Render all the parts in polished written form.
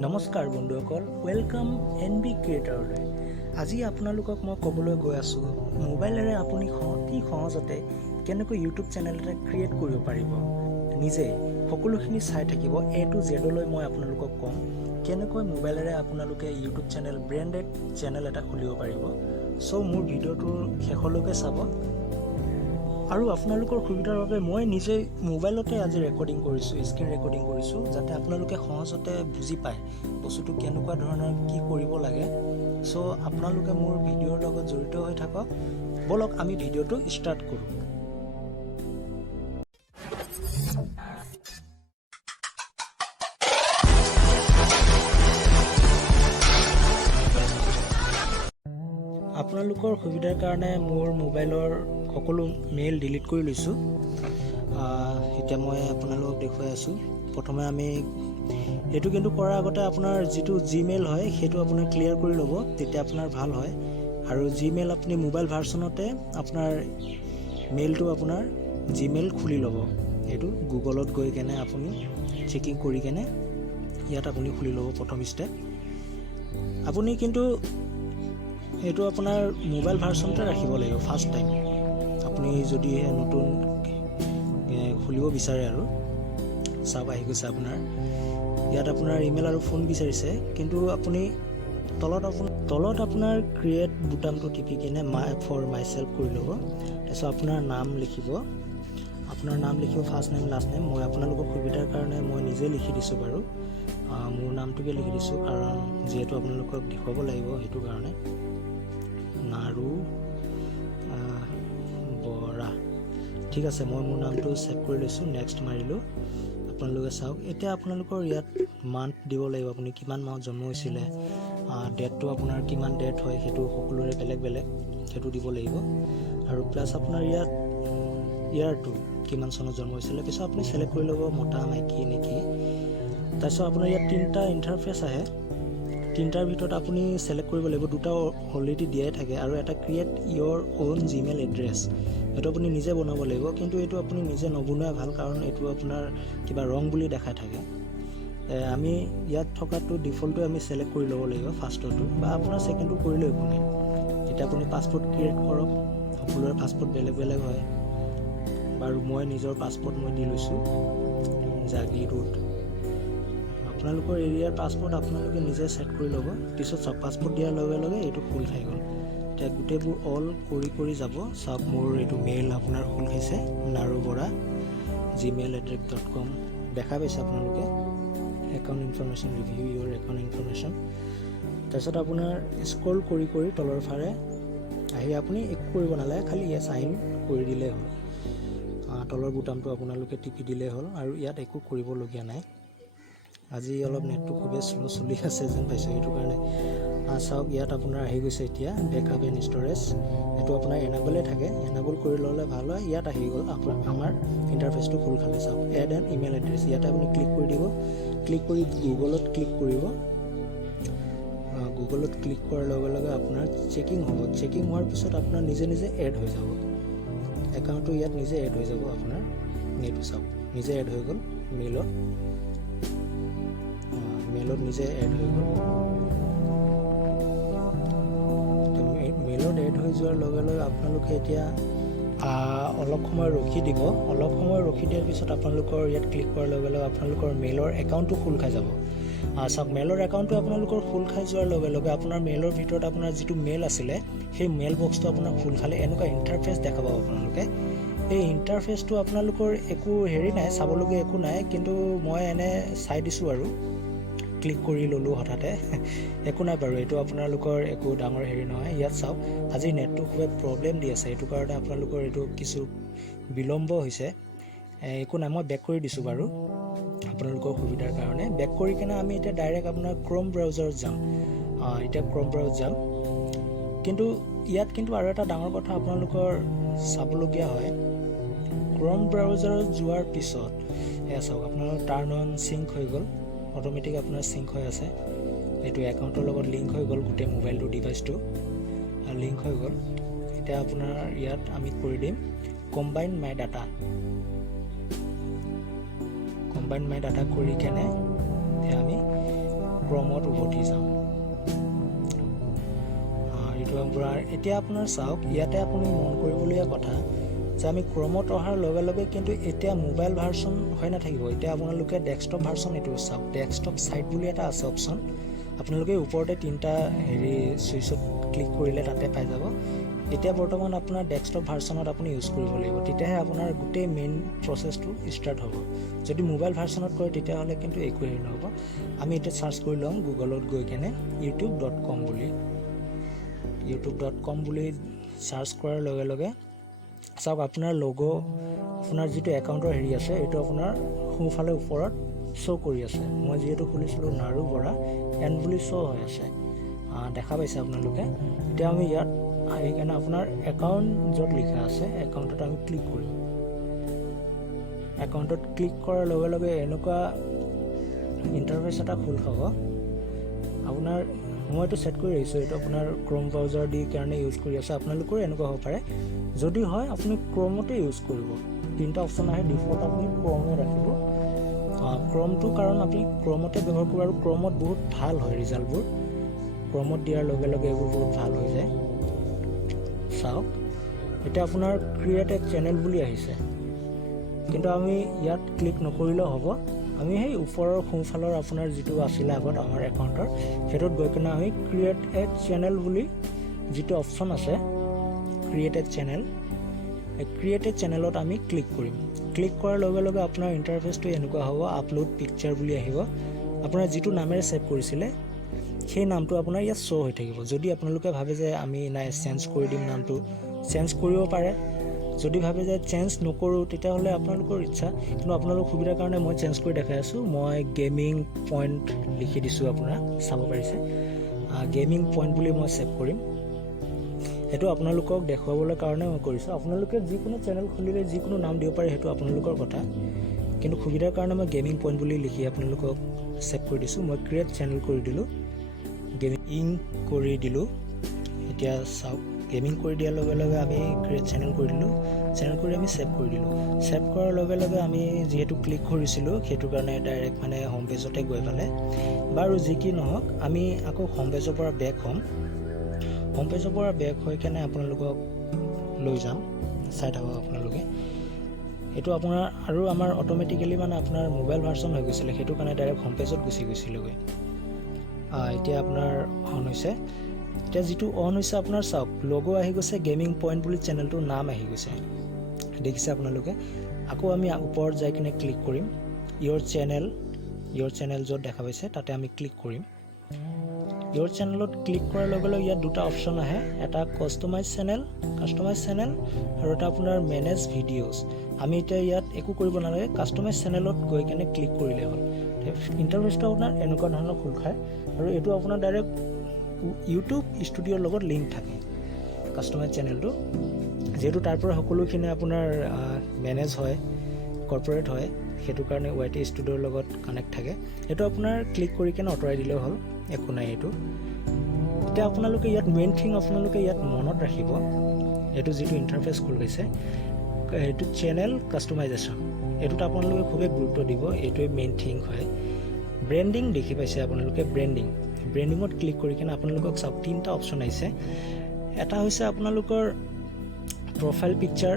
নমস্কাৰ বন্ধুসকল, welcome NB ক্ৰিয়েটৰলৈ। আজি আপোনালোকক মই ক'বলৈ গৈ আছোঁ মোবাইলেৰে আপুনি অতি সহজতে কেনেকৈ ইউটিউব চেনেল এটা ক্ৰিয়েট কৰিব পাৰিব। নিজে সকলোখিনি চাই থাকিব, এ টু জেডলৈ মই আপোনালোকক ক'ম কেনেকৈ মোবাইলেৰে আপোনালোকে ইউটিউব চেনেল ব্ৰেণ্ডেড চেনেল এটা খুলিব পাৰিব। চ' মোৰ ভিডিঅ'টো শেষলৈকে চাব। আৰু আপোনালোকৰ সুবিধাৰ বাবে মই নিজে মোবাইলতে আজি ৰেকৰ্ডিং কৰিছোঁ, স্ক্ৰীন ৰেকৰ্ডিং কৰিছোঁ, যাতে আপোনালোকে সহজতে বুজি পায় বস্তুটো কেনেকুৱা ধৰণৰ কি কৰিব লাগে। চ' আপোনালোকে মোৰ ভিডিঅ'ৰ লগত জড়িত হৈ থাকক। বলক আমি ভিডিঅ'টো ষ্টাৰ্ট কৰোঁ। আপোনালোকৰ সুবিধাৰ কাৰণে মোৰ মোবাইলৰ সকলো মেইল ডিলিট কৰি লৈছোঁ। এতিয়া মই আপোনালোকক দেখুৱাই আছোঁ। প্ৰথমে আমি এইটো কিন্তু কৰাৰ আগতে আপোনাৰ যিটো জিমেইল হয় সেইটো আপোনাৰ ক্লিয়াৰ কৰি ল'ব, তেতিয়া আপোনাৰ ভাল হয়। আৰু জিমেইল আপুনি মোবাইল ভাৰ্চনতে আপোনাৰ মেইলটো আপোনাৰ জিমেইল খুলি ল'ব। এইটো গুগলত গৈ কেনে আপুনি চেকিং কৰি কেনে ইয়াত আপুনি খুলি ল'ব প্ৰথম ষ্টেপ। আপুনি কিন্তু এইটো আপোনাৰ মোবাইল ভাৰ্চনতে ৰাখিব লাগিব ফাৰ্ষ্ট টাইম। আপুনি যদি নতুন খুলিব বিচাৰে আৰু চাওক আহি গৈছে আপোনাৰ ইয়াত আপোনাৰ ইমেইল আৰু ফোন বিচাৰিছে, কিন্তু আপুনি তলত আপোনাৰ ক্ৰিয়েট বুটামটো টিপি কিনে ফৰ মাই চেল্ফ কৰি ল'ব। তাৰপিছত আপোনাৰ নাম লিখিব, ফাৰ্ষ্ট নেম লাষ্ট নেম। মই আপোনালোকৰ সুবিধাৰ কাৰণে মই নিজে লিখি দিছোঁ বাৰু। মোৰ নামটোকে লিখি দিছোঁ, কাৰণ যিহেতু আপোনালোকক দেখুৱাব লাগিব সেইটো কাৰণে। নাৰু বৰা, ঠিক আছে। মই মোৰ নামটো ছেভ কৰি লৈছোঁ, নেক্সট মাৰিলোঁ। আপোনালোকে চাওক, এতিয়া আপোনালোকৰ ইয়াত মান্থ দিব লাগিব, আপুনি কিমান মাহত জন্ম হৈছিলে। ডেটটো আপোনাৰ কিমান ডেট হয় সেইটো সকলোৰে বেলেগ বেলেগ, সেইটো দিব লাগিব। আৰু প্লাছ আপোনাৰ ইয়াত ইয়াৰটো কিমান চনত জন্ম হৈছিলে, পিছত আপুনি চিলেক্ট কৰি ল'ব মতা মাইকী নেকি। তাৰপিছত আপোনাৰ ইয়াত 3টা ইণ্টাৰফেচ আহে, 3টাৰ ভিতৰত আপুনি চিলেক্ট কৰিব লাগিব। 2টা অলৰেডি দিয়াই থাকে আৰু এটা create your own Gmail address, এইটো আপুনি নিজে বনাব লাগিব। কিন্তু এইটো আপুনি নিজে নবনোৱাই ভাল, কাৰণ এইটো আপোনাৰ কিবা ৰং বুলি দেখাই থাকে। আমি ইয়াত থকাটো ডিফল্টটো আমি চিলেক্ট কৰি ল'ব লাগিব, ফাৰ্ষ্টৰটো বা আপোনাৰ ছেকেণ্ডটো কৰিলেও একো নাই। এতিয়া আপুনি পাছপৰ্ট ক্ৰিয়েট কৰক, সকলোৰে পাছপৰ্ট বেলেগ বেলেগ হয় বাৰু। মই নিজৰ পাছপৰ্ট মই দি লৈছোঁ, জাগিৰোড। আপোনালোকৰ এৰিয়াৰ পাছপৰ্ট আপোনালোকে নিজে ছেট কৰি ল'ব। পিছত চাওক, পাছপৰ্ট দিয়াৰ লগে লগে এইটো খোল খাই গ'ল। এতিয়া গোটেইবোৰ অল কৰি যাব। চাওক মোৰ এইটো মেইল আপোনাৰ খোল খাইছে, narubora@gmail.com দেখা পাইছে আপোনালোকে। একাউণ্ট ইনফৰমেশ্যন, ৰিভিউ ইয়ৰ একাউণ্ট ইনফৰমেশ্যন। তাৰপিছত আপোনাৰ স্ক্ৰল কৰি তলৰ ফালে আহি আপুনি একো কৰিব নালাগে, খালি ইয়েছ আইন কৰি দিলেই হ'ল। তলৰ বুটামটো আপোনালোকে টিপি দিলেই হ'ল, আৰু ইয়াত একো কৰিবলগীয়া নাই। আজি অলপ নেটটো খুবেই শ্ল' চলি আছে যেন পাইছোঁ, সেইটো কাৰণে। চাওক ইয়াত আপোনাৰ আহি গৈছে এতিয়া বেকআপ এণ্ড ষ্ট'ৰেজ। এইটো আপোনাৰ এনাবলেই থাকে, এনাবল কৰি ল'লে ভাল হয়। ইয়াত আহি গ'ল আমাৰ ইণ্টাৰফেচটো খোল খালে। চাওক এড এণ্ড ইমেইল এড্ৰেছ, ইয়াতে আপুনি ক্লিক কৰি দিব। ক্লিক কৰি গুগলত ক্লিক কৰিব। গুগলত ক্লিক কৰাৰ লগে লগে আপোনাৰ চেকিং হ'ব। চেকিং হোৱাৰ পিছত আপোনাৰ নিজে এড হৈ যাব একাউণ্টটো, ইয়াত নিজে এড হৈ যাব আপোনাৰ। এইটো চাওক নিজে এড হৈ গ'ল মেইলত নিজে এড হৈ গ'ল। মেইলত এড হৈ যোৱাৰ লগে লগে আপোনালোকে এতিয়া অলপ সময় ৰখি দিব। অলপ সময় ৰখি দিয়াৰ পিছত আপোনালোকৰ ইয়াত ক্লিক কৰাৰ লগে লগে আপোনালোকৰ মেইলৰ একাউণ্টটো খোল খাই যাব। চাওক মেইলৰ একাউণ্টটো আপোনালোকৰ খোল খাই যোৱাৰ লগে লগে আপোনাৰ মেইলৰ ভিতৰত আপোনাৰ যিটো মেইল আছিলে সেই মেইল বক্সটো আপোনাৰ খোল খালে এনেকুৱা ইণ্টাৰফেচ দেখা পাব আপোনালোকে। এই ইণ্টাৰফেচটো আপোনালোকৰ একো হেৰি নাই, চাবলগীয়া একো নাই, কিন্তু মই এনে চাই দিছোঁ আৰু ক্লিক কৰি ল'লোঁ হঠাতে। একো নাই বাৰু, এইটো আপোনালোকৰ একো ডাঙৰ হেৰি নহয়। ইয়াত চাওক আজি নেটটো খুবেই প্ৰব্লেম দি আছে, সেইটো কাৰণে আপোনালোকৰ এইটো কিছু বিলম্ব হৈছে। একো নাই, মই বেক কৰি দিছোঁ বাৰু আপোনালোকৰ সুবিধাৰ কাৰণে। বেক কৰি কিনে আমি এতিয়া ডাইৰেক্ট আপোনাৰ ক্ৰম ব্ৰাউজাৰত যাম। এতিয়া ক্ৰম ব্ৰাউজ যাম। কিন্তু ইয়াত কিন্তু আৰু এটা ডাঙৰ কথা আপোনালোকৰ চাবলগীয়া হয়। ক্ৰম ব্ৰাউজাৰত যোৱাৰ পিছত এয়া চাওক আপোনাৰ টাৰ্ণ অন চিংক হৈ গ'ল, অট'মেটিক আপোনাৰ চিংক হৈ আছে। এইটো একাউণ্টৰ লগত লিংক হৈ গ'ল, গোটেই মোবাইলটো ডিভাইচটো লিংক হৈ গ'ল। এতিয়া আপোনাৰ ইয়াত আমি কৰি দিম কম্বাইন মাই ডাটা। কম্বাইন মাই ডাটা কৰি কেনে আমি ক্ৰমত উভতি যাওঁ। এইটো আপোনাৰ এতিয়া আপোনাৰ চাওক, ইয়াতে আপুনি মন কৰিবলগীয়া কথা যে আমি ক্ৰমত অহাৰ লগে লগে কিন্তু এতিয়া মোবাইল ভাৰ্চন হৈ নাথাকিব। এতিয়া আপোনালোকে ডেস্কটপ ভাৰ্চন এইটো চাওক, ডেস্কটপ চাইট বুলি এটা আছে অপশ্যন, আপোনালোকে ওপৰতে 3টা চুইচত ক্লিক কৰিলে তাতে পাই যাব। এতিয়া বৰ্তমান আপোনাৰ ডেস্কটপ ভাৰ্চনত আপুনি ইউজ কৰিব লাগিব, তেতিয়াহে আপোনাৰ গোটেই মেইন প্ৰচেছটো ষ্টাৰ্ট হ'ব। যদি মোবাইল ভাৰ্চনত কৰে তেতিয়াহ'লে কিন্তু একো হেৰি নহ'ব। আমি এতিয়া চাৰ্চ কৰি ল'ম গুগলত গৈ কেনে youtube.com বুলি। youtube.com বুলি চাৰ্চ কৰাৰ লগে লগে চাওক আপোনাৰ লগো, আপোনাৰ যিটো একাউণ্টৰ হেৰি আছে এইটো আপোনাৰ সোঁফালে ওপৰত শ্ব' কৰি আছে। মই যিহেতু খুলিছিলোঁ নাৰু বৰা এন বুলি শ্ব' হৈ আছে, দেখা পাইছে আপোনালোকে। এতিয়া আমি ইয়াত সেইকাৰণে আপোনাৰ একাউণ্ট য'ত লিখা আছে একাউণ্টত আমি ক্লিক কৰিম। একাউণ্টত ক্লিক কৰাৰ লগে লগে এনেকুৱা ইণ্টাৰফেচ এটা খোল খাব। আপোনাৰ মই এইটো ছেট কৰি ৰাখিছোঁ, এইটো আপোনাৰ ক্ৰম ব্ৰাউজাৰ দি কাৰণে ইউজ কৰি আছে, আপোনালোকৰো এনেকুৱা হ'ব পাৰে। যদি হয় আপুনি ক্ৰমতে ইউজ কৰিব। 3টা অপশ্যন আহে, ডিফল্ট আপুনি ক্ৰমে ৰাখিব। ক্ৰমটো কাৰণ আপুনি ক্ৰমতে ব্যৱহাৰ কৰিব, আৰু ক্ৰমত বহুত ভাল হয় ৰিজাল্টবোৰ। ক্ৰমত দিয়াৰ লগে লগে এইবোৰ বহুত ভাল হৈ যায়। চাওক এতিয়া আপোনাৰ ক্ৰিয়েট এ চেনেল বুলি আহিছে, কিন্তু আমি ইয়াত ক্লিক নকৰিলেও হ'ব। আমি সেই ওপৰৰ সোঁফালৰ আপোনাৰ যিটো আছিলে আগত আমাৰ একাউণ্টৰ, সেইটোত গৈ কিনে আমি ক্ৰিয়েট এ চেনেল বুলি যিটো অপশ্যন আছে, ক্ৰিয়েট এ চেনেল, এই ক্ৰিয়েট এ চেনেলত আমি ক্লিক কৰিম। ক্লিক কৰাৰ লগে লগে আপোনাৰ ইণ্টাৰফেচটো এনেকুৱা হ'ব, আপলোড পিকচাৰ বুলি আহিব। আপোনাৰ যিটো নামেৰে ছেভ কৰিছিলে সেই নামটো আপোনাৰ ইয়াত শ্ব' হৈ থাকিব। যদি আপোনালোকে ভাবে যে আমি নাই চেঞ্জ কৰি দিম নামটো, চেঞ্জ কৰিব পাৰে। যদি ভাবে যে চেঞ্জ নকৰোঁ তেতিয়াহ'লে আপোনালোকৰ ইচ্ছা, কিন্তু আপোনালোকৰ সুবিধাৰ কাৰণে মই চেঞ্জ কৰি দেখাই আছোঁ। মই গেমিং পইণ্ট লিখি দিছোঁ, আপোনাৰ চাব পাৰিছে গেমিং পইণ্ট বুলি মই ছেভ কৰিম। সেইটো আপোনালোকক দেখুৱাবলৈ কাৰণে মই কৰিছোঁ। আপোনালোকে যিকোনো চেনেল খুলিলে যিকোনো নাম দিব পাৰে, সেইটো আপোনালোকৰ কথা, কিন্তু সুবিধাৰ কাৰণে মই গেমিং পইণ্ট বুলি লিখি আপোনালোকক ছেভ কৰি দিছোঁ। মই ক্ৰিয়েট চেনেল কৰি দিলোঁ, গেমিং কৰি দিলোঁ। এতিয়া চাওক গেমিং কৰি দিয়াৰ লগে লগে আমি ক্ৰিয়েট চেনেল কৰি দিলোঁ, চেনেল কৰি আমি ছেভ কৰি দিলোঁ। ছেভ কৰাৰ লগে লগে আমি যিহেতু ক্লিক কৰিছিলোঁ সেইটো কাৰণে ডাইৰেক্ট মানে হোম পেজতে গৈ পালে। বাৰু যি কি নহওক, আমি আকৌ হোম পেজৰ পৰা বেক হ'ম। হোম পেজৰ পৰা বেক হৈ কেনে আপোনালোকক লৈ যাম, চাই থাকক আপোনালোকে। এইটো আপোনাৰ আৰু আমাৰ অট'মেটিকেলি মানে আপোনাৰ মোবাইল ভাৰ্চন হৈ গৈছিলে, সেইটো কাৰণে ডাইৰেক্ট হোম পেজত গুচি গৈছিলেগৈ। এতিয়া আপোনাৰ অন হৈছে। এতিয়া যিটো অন হৈছে আপোনাৰ চাওক লগো আহি গৈছে, গেমিং পইণ্ট বুলি চেনেলটোৰ নাম আহি গৈছে, দেখিছে আপোনালোকে। আকৌ আমি ওপৰত যাই কিনে ক্লিক কৰিম, ইয়ৰ চেনেল য'ত দেখা পাইছে তাতে আমি ক্লিক কৰিম। ইয়ৰ চেনেলত ক্লিক কৰাৰ লগে লগে ইয়াত 2টা অপশ্যন আহে, এটা কাষ্টমাইজ চেনেল আৰু এটা আপোনাৰ মেনেজ ভিডিঅ'জ। আমি এতিয়া ইয়াত একো কৰিব নালাগে, কাষ্টমাইজ চেনেলত গৈ কেনে ক্লিক কৰিলে হ'ল। ইণ্টাৰফেচটো আপোনাৰ এনেকুৱা ধৰণৰ খোল খায়, আৰু এইটো আপোনাৰ ডাইৰেক্ট ইউটিউব ষ্টুডিঅ'ৰ লগত লিংক থাকে কাষ্টমাইজ চেনেলটো, যিহেতু তাৰ পৰা সকলোখিনি আপোনাৰ মেনেজ হয়, কৰ্পৰেট হয়, সেইটো কাৰণে YT ষ্টুডিঅ'ৰ লগত কানেক্ট থাকে। সেইটো আপোনাৰ ক্লিক কৰি কেনে আঁতৰাই দিলেও হ'ল, একো নাই এইটো। এতিয়া আপোনালোকে ইয়াত মেইন থিং আপোনালোকে ইয়াত মনত ৰাখিব, এইটো যিটো ইণ্টাৰফেচ খোল খাইছে এইটো চেনেল কাষ্টমাইজেশ্যন, এইটোত আপোনালোকে খুবেই গুৰুত্ব দিব, এইটোৱে মেইন থিং হয়। ব্ৰেণ্ডিং দেখি পাইছে আপোনালোকে, ব্ৰেণ্ডিঙত ক্লিক কৰি কিনে আপোনালোকক চাওক 3টা অপশ্যন আহিছে। এটা হৈছে আপোনালোকৰ প্ৰফাইল পিকচাৰ,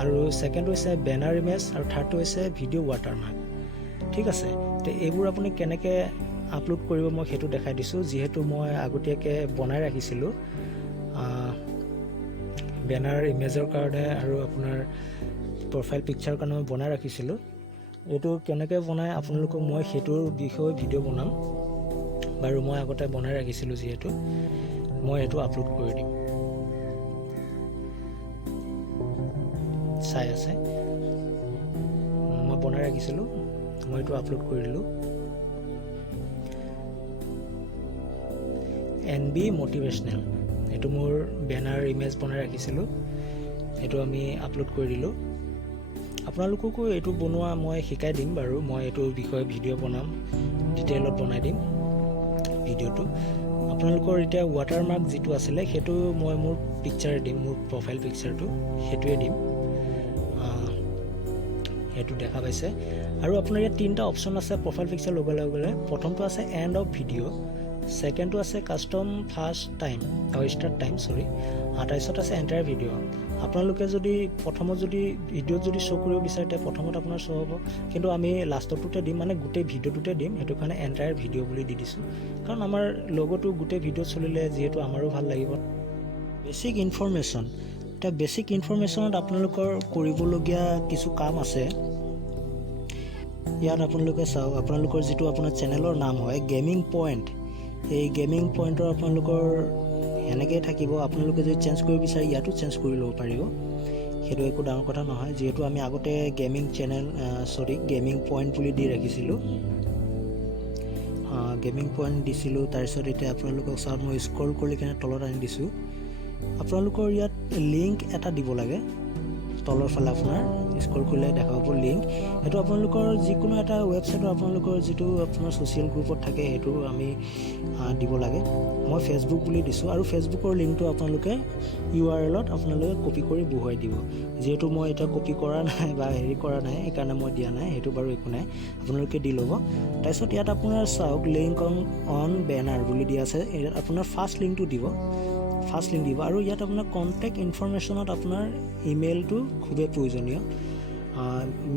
আৰু ছেকেণ্ড হৈছে বেনাৰ ইমেজ, আৰু থাৰ্ডটো হৈছে ভিডিঅ' ৱাটাৰমাৰ্ক। ঠিক আছে, তো এইবোৰ আপুনি কেনেকৈ আপলোড কৰিব মই সেইটো দেখাই দিছোঁ, যিহেতু মই আগতীয়াকৈ বনাই ৰাখিছিলোঁ বেনাৰ ইমেজৰ কাৰণে আৰু আপোনাৰ প্ৰফাইল পিকচাৰৰ কাৰণে মই বনাই ৰাখিছিলোঁ। এইটো কেনেকৈ বনাই আপোনালোকক মই সেইটোৰ বিষয়ে ভিডিঅ' বনাম। বাৰু মই আগতে বনাই ৰাখিছিলোঁ যিহেতু মই এইটো আপলোড কৰি দিম। চাই আছে মই বনাই ৰাখিছিলোঁ, মই এইটো আপলোড কৰি দিলোঁ। NB মটিভেশ্যনেল, এইটো মোৰ বেনাৰ ইমেজ বনাই ৰাখিছিলোঁ, এইটো আমি আপলোড কৰি দিলোঁ। আপোনালোককো এইটো বনোৱা মই শিকাই দিম বাৰু, মই এইটো বিষয়ে ভিডিঅ' বনাম, ডিটেইলত বনাই দিম ভিডিঅ'টো। আপোনালোকৰ এতিয়া ৱাটাৰমাৰ্ক যিটো আছিলে সেইটো মই মোৰ পিকচাৰ দিম, মোৰ প্ৰফাইল পিকচাৰটো সেইটোৱে দিম, সেইটো দেখা পাইছে। আৰু আপোনাৰ ইয়াত তিনিটা অপশ্যন আছে প্ৰফাইল পিকচাৰ লগালে লগালে। প্ৰথমটো আছে এণ্ড অফ ভিডিঅ', ছেকেণ্ডটো আছে custom first time start time তাৰপিছত আছে এণ্টায়াৰ ভিডিঅ'। আপোনালোকে যদি প্ৰথমত যদি ভিডিঅ'ত যদি শ্ব' কৰিব বিচাৰে তেতিয়া প্ৰথমত আপোনাৰ শ্ব' হ'ব, কিন্তু আমি লাষ্টৰটোতে দিম, মানে গোটেই ভিডিঅ'টোতে দিম, সেইটো কাৰণে এণ্টায়াৰ ভিডিঅ' বুলি দি দিছোঁ, কাৰণ আমাৰ লগোটো গোটেই ভিডিঅ'ত চলিলে যিহেতু আমাৰো ভাল লাগিব। বেছিক ইনফৰমেশ্যন, এতিয়া বেছিক ইনফৰমেশ্যনত আপোনালোকৰ কৰিবলগীয়া কিছু কাম আছে। ইয়াত আপোনালোকে চাওক, আপোনালোকৰ যিটো আপোনাৰ চেনেলৰ নাম হয় গেমিং পইণ্ট, এই গেমিং পইণ্টৰ আপোনালোকৰ এনেকৈ থাকিব। আপোনালোকে যদি চেঞ্জ কৰিব বিচাৰে ইয়াতো চেঞ্জ কৰি ল'ব পাৰিব, সেইটো একো ডাঙৰ কথা নহয়, যিহেতু আমি আগতে গেমিং গেমিং পইণ্ট বুলি দি ৰাখিছিলোঁ, গেমিং পইণ্ট দিছিলোঁ। তাৰপিছত এতিয়া আপোনালোকক চাওক, মই স্ক্ৰল কৰি কিনে তলত আনি দিছোঁ। আপোনালোকৰ ইয়াত লিংক এটা দিব লাগে তলৰ ফালে, আপোনাৰ স্ক্ৰল কৰিলে দেখা পাব লিংক। সেইটো আপোনালোকৰ যিকোনো এটা ৱেবছাইটৰ আপোনালোকৰ যিটো আপোনাৰ ছ'চিয়েল গ্ৰুপত থাকে সেইটো আমি দিব লাগে। মই ফেচবুক বুলি দিছোঁ, আৰু ফেচবুকৰ লিংকটো আপোনালোকে URL-ত আপোনালোকে কপি কৰি বহুৱাই দিব। যিহেতু মই এতিয়া কপি কৰা নাই বা কৰা নাই, সেইকাৰণে মই দিয়া নাই, সেইটো বাৰু একো নাই, আপোনালোকে দি ল'ব। তাৰপিছত ইয়াত আপোনাৰ চাওক লিংক অন বেনাৰ বুলি দিয়া আছে, ইয়াত আপোনাৰ ফাৰ্ষ্ট লিংকটো দিব, আৰু ইয়াত আপোনাৰ কণ্টেক্ট ইনফৰমেশ্যনত আপোনাৰ ইমেইলটো খুবেই প্ৰয়োজনীয়।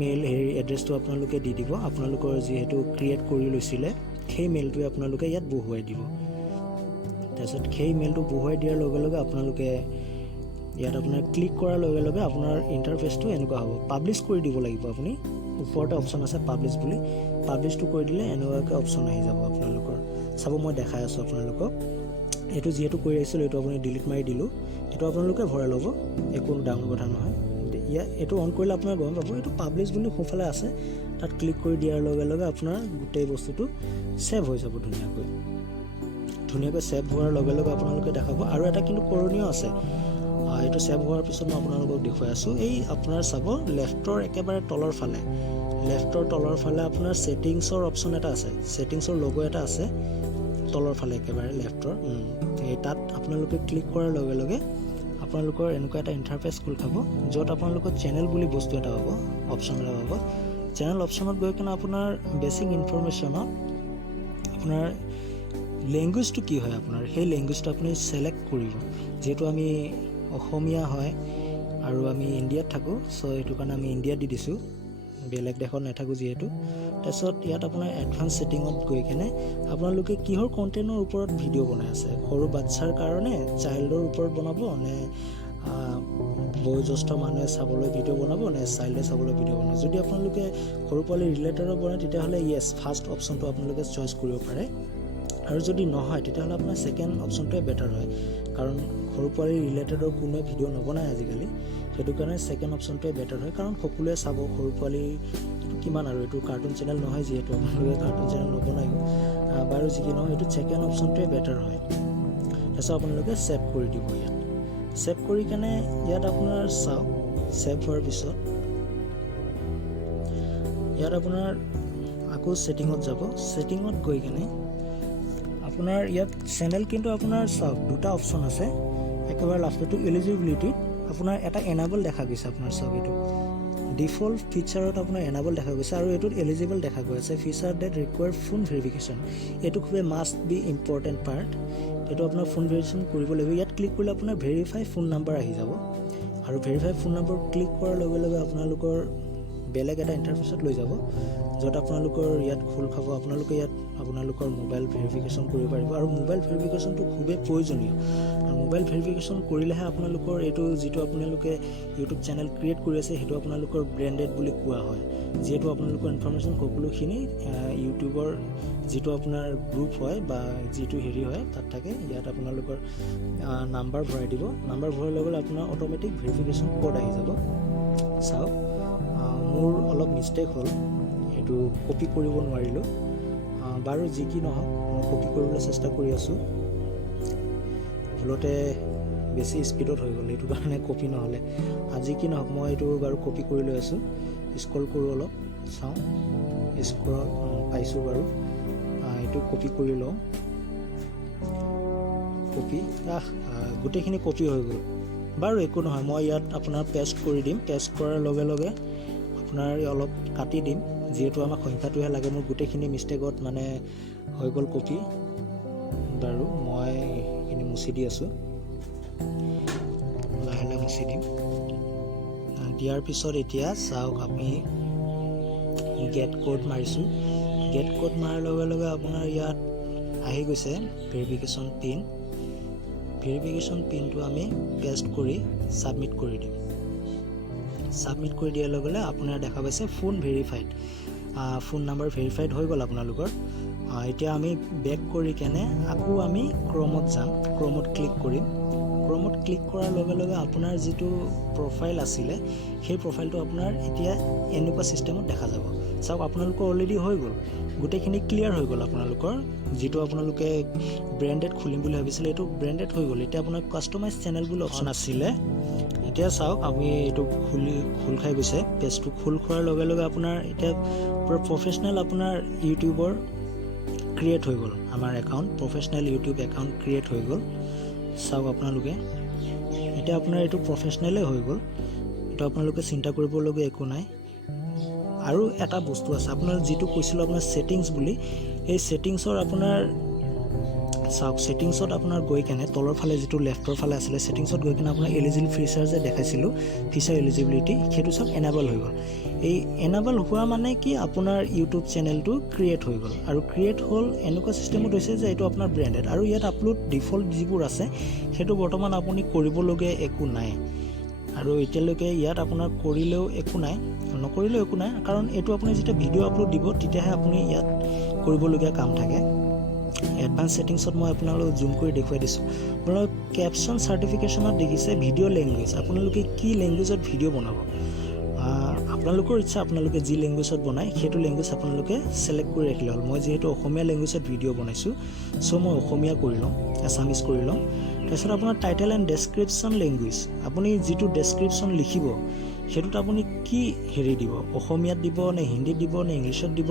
মেইল এড্ৰেছটো আপোনালোকে দি দিব, আপোনালোকৰ যিহেতু ক্ৰিয়েট কৰি লৈছিলে সেই মেইলটোৱে আপোনালোকে ইয়াত বহুৱাই দিব। তাৰপিছত সেই মেইলটো বহুৱাই দিয়াৰ লগে লগে আপোনালোকে ইয়াত আপোনাৰ ক্লিক কৰাৰ লগে লগে আপোনাৰ ইণ্টাৰফেচটো এনেকুৱা হ'ব। পাব্লিছ কৰি দিব লাগিব আপুনি, ওপৰতে অপশ্যন আছে পাব্লিছ বুলি, পাব্লিছটো কৰি দিলে এনেকুৱাকৈ অপশ্যন আহি যাব আপোনালোকৰ। চাব মই দেখাই আছোঁ আপোনালোকক, এইটো যিহেতু কৰি আহিছিলোঁ এইটো আপুনি ডিলিট মাৰি দিলোঁ, এইটো আপোনালোকে ভৰাই ল'ব, একো ডাঙৰ কথা নহয়। এইটো অন কৰিলে আপোনাৰ গম পাব, এইটো পাব্লিছ বুলি সোঁফালে আছে, তাত ক্লিক কৰি দিয়াৰ লগে লগে আপোনাৰ গোটেই বস্তুটো ছেভ হৈ যাব ধুনীয়াকৈ ছেভ হোৱাৰ লগে লগে আপোনালোকে দেখাব। আৰু এটা কিন্তু কৰণীয় আছে, এইটো ছেভ হোৱাৰ পিছত মই আপোনালোকক দেখুৱাই আছোঁ। এই আপোনাৰ চাব লেফ্টৰ একেবাৰে তলৰ ফালে আপোনাৰ ছেটিংছৰ অপশ্যন এটা আছে, ছেটিংছৰ লগো এটা আছে তলৰ ফালে একেবাৰে লেফ্টৰ, তাত আপোনালোকে ক্লিক কৰাৰ লগে লগে আপোনালোকৰ এনেকুৱা এটা ইণ্টাৰফেচ খোল খাব, য'ত আপোনালোকৰ চেনেল বুলি বস্তু এটা পাব, অপশ্যন এটা পাব। চেনেল অপশ্যনত গৈ কিনে আপোনাৰ বেছিক ইনফৰমেশ্যনত আপোনাৰ লেংগুৱেজটো কি হয় আপোনাৰ সেই লেংগুৱেজটো আপুনি ছিলেক্ট কৰিব। যিহেতু আমি অসমীয়া হয় আৰু আমি ইণ্ডিয়াত থাকোঁ, চ' সেইটো কাৰণে আমি ইণ্ডিয়াত দি দিছোঁ, বেলেগ দেশত নাথাকোঁ যিহেতু। তাৰপিছত ইয়াত আপোনাৰ এডভান্স ছেটিঙত গৈ কেনে আপোনালোকে কিহৰ কণ্টেণ্টৰ ওপৰত ভিডিঅ' বনাই আছে, সৰু বাচ্ছাৰ কাৰণে চাইল্ডৰ ওপৰত বনাব নে বয়োজ্যেষ্ঠ মানুহে চাবলৈ ভিডিঅ' বনাব নে চাইল্ডে চাবলৈ ভিডিঅ' বনাব। যদি আপোনালোকে সৰু পোৱালি ৰিলেটেডৰ বনায় তেতিয়াহ'লে য়েছ ফাৰ্ষ্ট অপশ্যনটো আপোনালোকে চইচ কৰিব পাৰে, আৰু যদি নহয় তেতিয়াহ'লে আপোনাৰ ছেকেণ্ড অপশ্যনটোৱে বেটাৰ হয়, কাৰণ সৰু পোৱালি ৰিলেটেডৰ কোনোৱে ভিডিঅ' নবনায় আজিকালি, সেইটো কাৰণে ছেকেণ্ড অপশ্যনটোৱে বেটাৰ হয়, কাৰণ সকলোৱে চাব। সৰু পোৱালি কিমান আৰু এইটো কাৰ্টুন চেনেল নহয়, যিহেতু আপোনালোকে কাৰ্টুন চেনেল নবনায় বাৰু, যি কি নহয় এইটো ছেকেণ্ড অপশ্যনটোৱে বেটাৰ হয়। তাৰপিছত আপোনালোকে ছেভ কৰি দিব। ইয়াত ছেভ কৰি কেনে ইয়াত আপোনাৰ চাওক, ছেভ হোৱাৰ পিছত ইয়াত আপোনাৰ আকৌ ছেটিঙত যাব, ছেটিঙত গৈ কেনে আপোনাৰ ইয়াত চেনেল কিন্তু আপোনাৰ চাওক দুটা অপশ্যন আছে, একেবাৰে লাষ্টটো এলিজিবিলিটিত আপোনাৰ এটা এনাবল দেখা গৈছে, আপোনাৰ চাওক এইটো ডিফল্ট ফিচাৰত আপোনাৰ এনাবল দেখা গৈছে, আৰু এইটোত এলিজিবল দেখা গৈ আছে feature date required phone verification. এইটো খুবেই মাষ্ট বি ইম্পৰ্টেণ্ট পাৰ্ট, এইটো আপোনাৰ ফোন ভেৰিফিকেশ্যন কৰিব লাগিব। ইয়াত ক্লিক কৰিলে আপোনাৰ ভেৰিফাই ফোন নাম্বাৰ আহি যাব, আৰু ভেৰিফাই ফোন নাম্বাৰ ক্লিক কৰাৰ লগে লগে আপোনালোকৰ বেলেগ এটা ইণ্টাৰফেচত লৈ যাব, য'ত আপোনালোকৰ ইয়াত খোল খাব। আপোনালোকে ইয়াত আপোনালোকৰ মোবাইল ভেৰিফিকেশ্যন কৰিব পাৰিব, আৰু মোবাইল ভেৰিফিকেশ্যনটো খুবেই প্ৰয়োজনীয়। মোবাইল ভেৰিফিকেশ্যন কৰিলেহে আপোনালোকৰ এইটো যিটো আপোনালোকে ইউটিউব চেনেল ক্ৰিয়েট কৰি আছে সেইটো আপোনালোকৰ ব্ৰেণ্ডেড বুলি কোৱা হয়, যিহেতু আপোনালোকৰ ইনফৰমেশ্যন সকলোখিনি ইউটিউবৰ যিটো আপোনাৰ গ্ৰুপ হয় বা যিটো হেৰি হয় তাত থাকে। ইয়াত আপোনালোকৰ নাম্বাৰ ভৰাই দিব, নাম্বাৰ ভৰোৱাৰ লগে লগে আপোনাৰ অট'মেটিক ভেৰিফিকেশ্যন কোড আহি যাব। চাওক মোৰ অলপ মিষ্টেক হ'ল, এইটো কপি কৰিব নোৱাৰিলোঁ, বাৰু যি কি নহওক মই কপি কৰিবলৈ চেষ্টা কৰি আছোঁ, ভুলতে বেছি স্পীডত হৈ গ'ল, সেইটো কাৰণে কপি নহ'লে। যি কি নহওক মই এইটো বাৰু কপি কৰি লৈ আছোঁ, স্ক্ৰল কৰোঁ অলপ, চাওঁ স্ক্ৰল পাইছোঁ বাৰু, এইটো কপি কৰি লওঁ, কপি গোটেইখিনি কপি হৈ গ'ল, বাৰু একো নহয়। মই ইয়াত আপোনাৰ পেষ্ট কৰি দিম, পেষ্ট কৰাৰ লগে লগে আপোনাৰ অলপ কাটি দিম, যিহেতু আমাক সংখ্যাটোহে লাগে। মোৰ গোটেইখিনি মিষ্টেকত মানে হৈ গ'ল কপি। বাৰু মই এইখিনি মুচি দি আছোঁ, লাহে লাহে মুচি দিম। দিয়াৰ পিছত এতিয়া চাওক, আমি গেট কোড মাৰিছোঁ। গেট কোড মৰাৰ লগে লগে আপোনাৰ ইয়াত আহি গৈছে ভেৰিফিকেশ্যন পিন। ভেৰিফিকেশ্যন পিনটো আমি পেষ্ট কৰি ছাবমিট কৰি দিম। ছাবমিট কৰি দিয়াৰ লগে লগে আপোনাৰ দেখা পাইছে phone verified, phone number verified হৈ গ'ল আপোনালোকৰ। এতিয়া আমি বেক কৰি কেনে আকৌ আমি ক্ৰমত যাম, ক্ৰমত ক্লিক কৰিম। ক্ৰমত ক্লিক কৰাৰ লগে লগে আপোনাৰ যিটো প্ৰফাইল আছিলে সেই প্ৰফাইলটো আপোনাৰ এতিয়া এনেকুৱা ছিষ্টেমত দেখা যাব। চাওক, আপোনালোকৰ অলৰেডি হৈ গ'ল, গোটেইখিনি ক্লিয়াৰ হৈ গ'ল। আপোনালোকৰ যিটো আপোনালোকে ব্ৰেণ্ডেড খুলিম বুলি ভাবিছিলে এইটো ব্ৰেণ্ডেড হৈ গ'ল। এতিয়া আপোনাৰ কাষ্টমাইজ চেনেল বুলি অপশ্যন আছিলে। এতিয়া চাওক, আমি এইটো খোল খাই গৈছে। পেজটো খোল খোৱাৰ লগে লগে আপোনাৰ এতিয়া পূৰা প্ৰফেচনেল আপোনাৰ ইউটিউবৰ ক্ৰিয়েট হৈ গ'ল। আমাৰ account professional YouTube account create হৈ গ'ল। চাওক আপোনালোকে, এতিয়া আপোনাৰ এইটো প্ৰফেচনেলে হৈ গ'ল। এইটো আপোনালোকে চিন্তা কৰিবলগীয়া একো নাই। আৰু এটা বস্তু আছে, আপোনাৰ যিটো কৈছিলোঁ আপোনাৰ ছেটিংছ বুলি, এই ছেটিংছৰ আপোনাৰ চাওক, ছেটিংছত আপোনাৰ গৈ কেনে তলৰ ফালে যিটো লেফ্টৰ ফালে আছিলে ছেটিংছত গৈ কেনে আপোনাৰ এলিজিবল ফিচাৰ যে দেখাইছিলোঁ, ফিচাৰ এলিজিবিলিটি, সেইটো চব এনাবল হৈ গ'ল। এই এনাবল হোৱা মানে কি, আপোনাৰ ইউটিউব চেনেলটো ক্ৰিয়েট হৈ গ'ল। আৰু ক্ৰিয়েট হ'ল এনেকুৱা ছিষ্টেমত হৈছে যে এইটো আপোনাৰ ব্ৰেণ্ডেড। আৰু ইয়াত আপলোড ডিফল্ট যিবোৰ আছে সেইটো বৰ্তমান আপুনি কৰিবলগীয়া একো নাই। আৰু এতিয়ালৈকে ইয়াত আপোনাৰ কৰিলেও একো নাই, নকৰিলেও একো নাই, কাৰণ এইটো আপুনি যেতিয়া ভিডিঅ' আপলোড দিব তেতিয়াহে আপুনি ইয়াত কৰিবলগীয়া কাম থাকে। এডভান্স ছেটিংছত মই আপোনালোকক জুম কৰি দেখুৱাই দিছোঁ। আপোনালোক কেপশ্যন চাৰ্টিফিকেশ্যনত দেখিছে ভিডিঅ' লেংগুৱেজ, আপোনালোকে কি লেংগুৱেজত ভিডিঅ' বনাব, আপোনালোকৰ ইচ্ছা, আপোনালোকে যি লেংগুৱেজত বনায় সেইটো লেংগুৱেজ আপোনালোকে ছিলেক্ট কৰি ৰাখিলে হ'ল। মই যিহেতু অসমীয়া লেংগুৱেজত ভিডিঅ' বনাইছোঁ, চ' মই অসমীয়া কৰি ল'ম, এছামিজ কৰি ল'ম। তাৰপিছত আপোনাৰ টাইটেল এণ্ড ডেছক্ৰিপশ্যন লেংগুৱেজ, আপুনি যিটো ডেছক্ৰিপশ্যন লিখিব সেইটোত আপুনি কি দিব, অসমীয়াত দিব নে হিন্দীত দিব নে ইংলিছত দিব,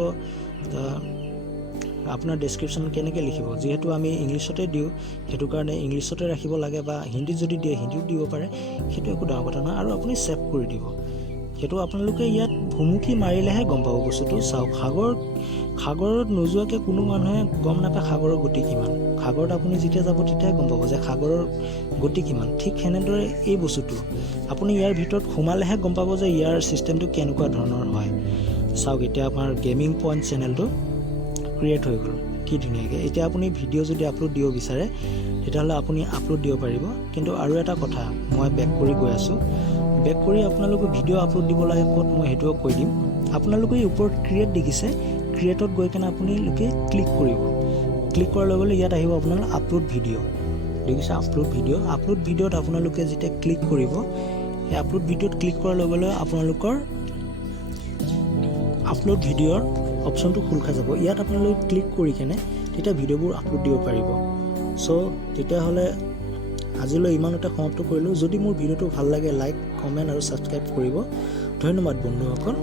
আপোনাৰ ডেছক্ৰিপশ্যন কেনেকৈ লিখিব। যিহেতু আমি ইংলিছতে দিওঁ, সেইটো কাৰণে ইংলিছতে ৰাখিব লাগে, বা হিন্দীত যদি দিয়ে হিন্দীত দিব পাৰে, সেইটো একো ডাঙৰ কথা নহয়। আৰু আপুনি ছেভ কৰি দিব, সেইটো আপোনালোকে ইয়াত ভুমুকি মাৰিলেহে গম পাব বস্তুটো। চাওক, সাগৰত নোযোৱাকৈ কোনো মানুহে গম নাপায় সাগৰৰ গতি কিমান। সাগৰত আপুনি যেতিয়া যাব তেতিয়াই গম পাব যে সাগৰৰ গতি কিমান। ঠিক সেনেদৰে এই বস্তুটো আপুনি ইয়াৰ ভিতৰত সোমালেহে গম পাব যে ইয়াৰ ছিষ্টেমটো কেনেকুৱা ধৰণৰ হয়। চাওক, এতিয়া আমাৰ গেমিং পইণ্ট চেনেলটো ক্ৰিয়েট হৈ গ'ল, কি ধুনীয়াকৈ। এতিয়া আপুনি ভিডিঅ' যদি আপলোড দিব বিচাৰে তেতিয়াহ'লে আপুনি আপলোড দিব পাৰিব। কিন্তু আৰু এটা কথা, মই বেক কৰি গৈ আছোঁ, বেক কৰি আপোনালোকে ভিডিঅ' আপলোড দিব লাগে ক'ত মই সেইটোও কৈ দিম। আপোনালোকে এই ওপৰত ক্ৰিয়েট দেখিছে, ক্ৰিয়েটত গৈ কেনে আপোনালোকে ক্লিক কৰিব। ক্লিক কৰাৰ লগে লগে ইয়াত আহিব আপোনালোক আপলোড ভিডিঅ', দেখিছে আপলোড ভিডিঅ'। আপলোড ভিডিঅ'ত আপোনালোকে যেতিয়া ক্লিক কৰিব, সেই আপলোড ভিডিঅ'ত ক্লিক কৰাৰ লগে লগে আপোনালোকৰ আপলোড ভিডিঅ'ৰ অপশ্যনটো খোল খাই যাব। ইয়াত আপোনালোকে ক্লিক কৰি কেনে তেতিয়া ভিডিঅ'বোৰ আপলোড দিব পাৰিব। চ' তেতিয়াহ'লে আজিলৈ ইমানতে সমাপ্ত কৰিলোঁ। যদি মোৰ ভিডিঅ'টো ভাল লাগে লাইক, কমেণ্ট আৰু ছাবস্ক্ৰাইব কৰিব। ধন্যবাদ বন্ধুসকল।